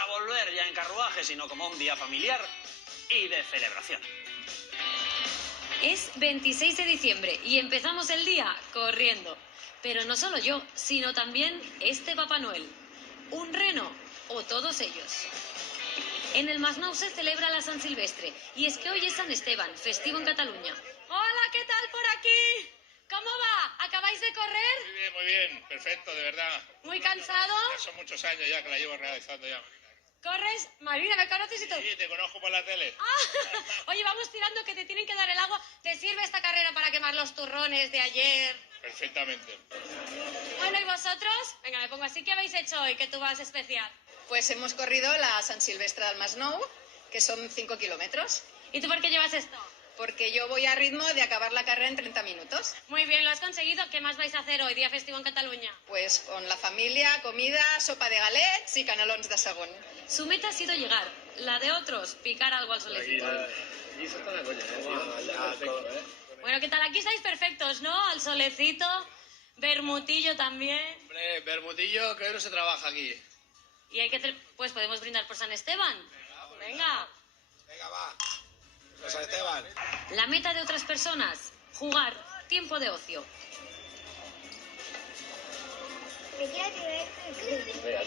para volver ya en carruaje, sino como un día familiar y de celebración. Es 26 de diciembre y empezamos el día corriendo. Pero no solo yo, sino también este Papá Noel. Un reno o todos ellos. En el Masnou se celebra la San Silvestre y es que hoy es San Esteban, festivo en Cataluña. Hola, ¿qué tal por aquí? ¿Cómo va? ¿Acabáis de correr? Muy bien, perfecto, de verdad. ¿Muy cansado? Ya son muchos años ya que la llevo realizando ya. ¿Corres? Marina, ¿me conoces y todo? Sí, te conozco por la tele. Ah, oye, vamos tirando que te tienen que dar el agua. ¿Te sirve esta carrera para quemar los turrones de ayer? Perfectamente. Bueno, ¿y vosotros? Venga, me pongo así. ¿Qué habéis hecho hoy que tú vas especial? Pues hemos corrido la San Silvestre del Masnou, que son 5 kilómetros. ¿Y tú por qué llevas esto? Porque yo voy a ritmo de acabar la carrera en 30 minutos. Muy bien, lo has conseguido. ¿Qué más vais a hacer hoy, día festivo en Cataluña? Pues con la familia, comida, sopa de galets y canelons de según. Su meta ha sido llegar. La de otros, picar algo al solecito. Bueno, ¿qué tal? Aquí estáis perfectos, ¿no? Al solecito, bermutillo también. Hombre, bermutillo, que hoy no se trabaja aquí. Y hay que... Pues podemos brindar por San Esteban. Venga. Venga, va. Por San Esteban. La meta de otras personas, jugar, tiempo de ocio. Me quiero tirar.